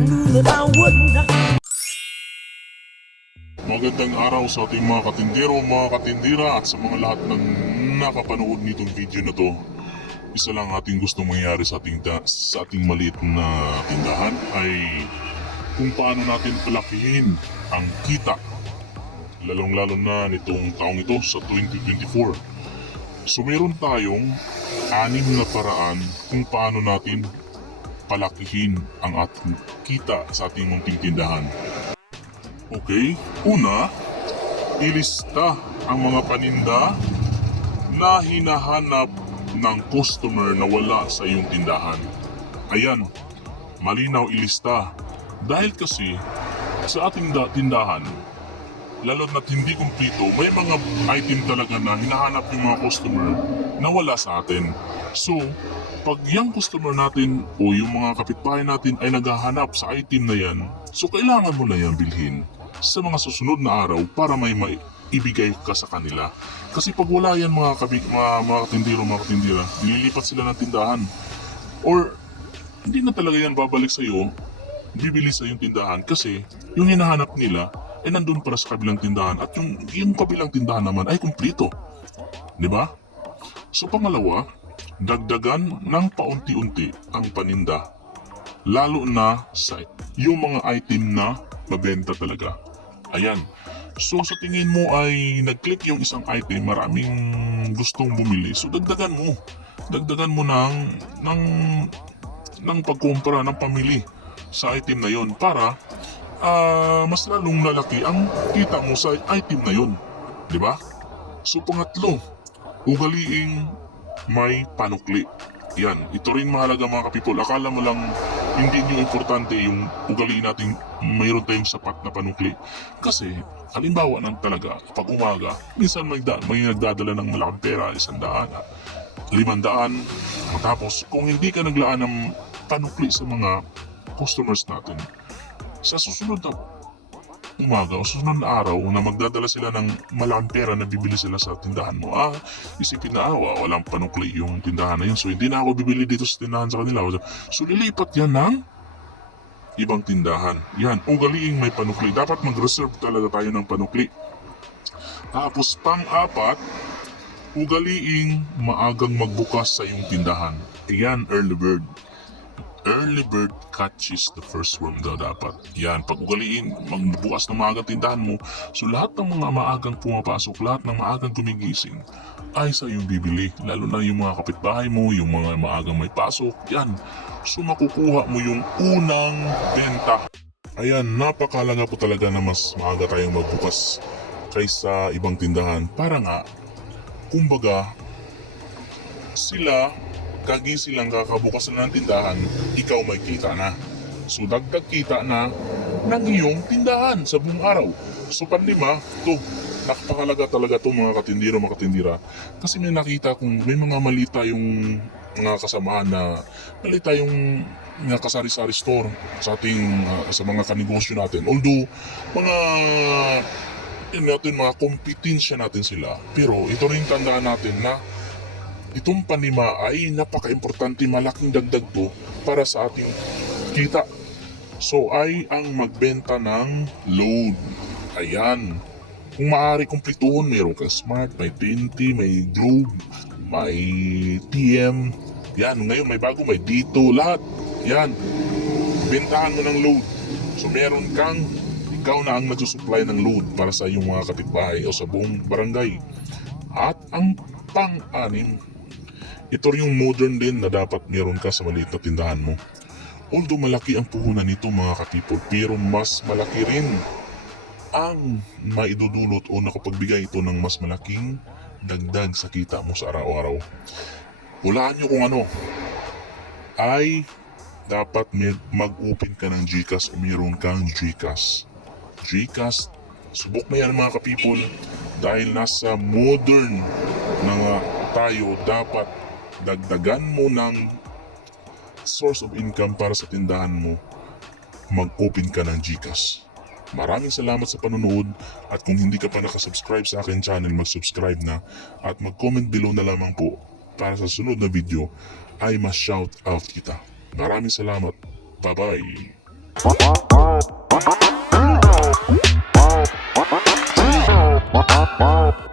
I knew that I would not. Magandang araw sa ating mga katindero, mga katindira at sa mga lahat ng nakapanood nitong video na to. Isa lang ating gusto mangyari sa ating, sa ating maliit na tindahan ay kung paano natin palakihin ang kita. Lalong-lalo na nitong taong ito sa 2024. So meron tayong anim na paraan kung paano natin palakihin ang ating kita sa ating munting tindahan. Okay, una, ilista ang mga paninda na hinahanap ng customer na wala sa iyong tindahan. Ayan, malinaw ilista. Dahil kasi sa ating da- tindahan, lalo na't hindi kumpleto, may mga item talaga na hinahanap yung mga customer na wala sa atin. So, pag yung customer natin o yung mga kapitbahay natin ay naghahanap sa item na yan, so kailangan mo na yan bilhin sa mga susunod na araw para may mai ibigay ka sa kanila. Kasi pag wala yan mga, kabig, mga, mga katindero, mga katindira, nililipat sila ng tindahan. Or, hindi na talaga yan babalik sa'yo, bibili sa yung tindahan kasi yung hinahanap nila ay nandun para sa kabilang tindahan at yung, yung kabilang tindahan naman ay kumplito. Di ba? So pangalawa, dagdagan ng paunti-unti ang paninda. Lalo na sa yung mga item na mabenta talaga. Ayan. So sa tingin mo ay nag-click yung isang item, maraming gustong bumili. So dagdagan mo. Dagdagan mo ng ng ng pagkumpara ng pamili sa item na yon para ah, mas lalong lalaki ang kita mo sa item na yon. 'Di ba? So pangatlo, ugaliing may panukli. Yan, ito rin mahalaga mga kapipol. Akala mo lang hindi nyo importante yung ugaliin natin mayroon tayong sapat na panukli. Kasi, halimbawa ng talaga, pag umaga, minsan may, da- may nagdadala ng malaking pera, isang daan, limandaan. Tapos, kung hindi ka naglaan ng panukli sa mga customers natin, sa susunod na umaga o susunod na araw na magdadala sila ng malaking pera na bibili sila sa tindahan mo, ah, isipin na, ah, wa- walang panukli yung tindahan na yun. So, hindi na ako bibili dito sa tindahan sa kanila. So, lilipat yan ng ibang tindahan. Yan, ugaliing may panukli. Dapat mag-reserve talaga tayo ng panukli. Tapos, pang-apat, ugaliing maagang magbukas sa iyong tindahan. Yan, early bird early bird catches the first worm daw dapat. Yan, pag ugaliin, magbukas ng maagang tindahan mo, so lahat ng mga maagang pumapasok, lahat ng maagang gumigising, ay sa iyong bibili. Lalo na yung mga kapitbahay mo, yung mga maagang may pasok, yan. So makukuha mo yung unang benta. Ayan, napakalaga po talaga na mas maaga tayong magbukas kaysa ibang tindahan. Para nga, kumbaga, sila kagising lang kakabukas na ng tindahan, ikaw may kita na. So kita na ng iyong tindahan sa buong araw. So panlima, to, nakapakalaga talaga to mga katindiro, mga katindira. Kasi may nakita kung may mga malita yung mga kasamahan na malita yung mga kasari-sari store sa ating ah, sa mga kanegosyo natin. Although mga yun natin mga kompetensya natin sila. Pero ito rin tandaan natin na itong panima ay napaka-importante malaking dagdag to para sa ating kita. So ay ang magbenta ng load. Ayan. Kung maaari kumplituhon, meron ka smart, may 20, may globe, may TM. Yan, ngayon may bago, may dito, lahat. Yan. Bentahan mo ng load. So meron kang ikaw na ang nagsusupply ng load para sa iyong mga kapitbahay o sa buong barangay. At ang pang-anim, ito rin yung modern din na dapat meron ka sa maliit na tindahan mo. Although malaki ang puhunan nito mga katipol, pero mas malaki rin ang maidudulot o nakapagbigay ito ng mas malaking dagdag sa kita mo sa araw-araw. Hulaan nyo kung ano, ay dapat mag-open ka ng GCash o mayroon kang GCash. GCash, subok na yan mga kapipol dahil nasa modern na tayo dapat dagdagan mo ng source of income para sa tindahan mo, mag-open ka ng GCash. Maraming salamat sa panonood at kung hindi ka pa nakasubscribe sa akin channel, mag-subscribe na at mag-comment below na lamang po para sa sunod na video ay ma-shout out kita. Maraming salamat. Bye-bye. Wow.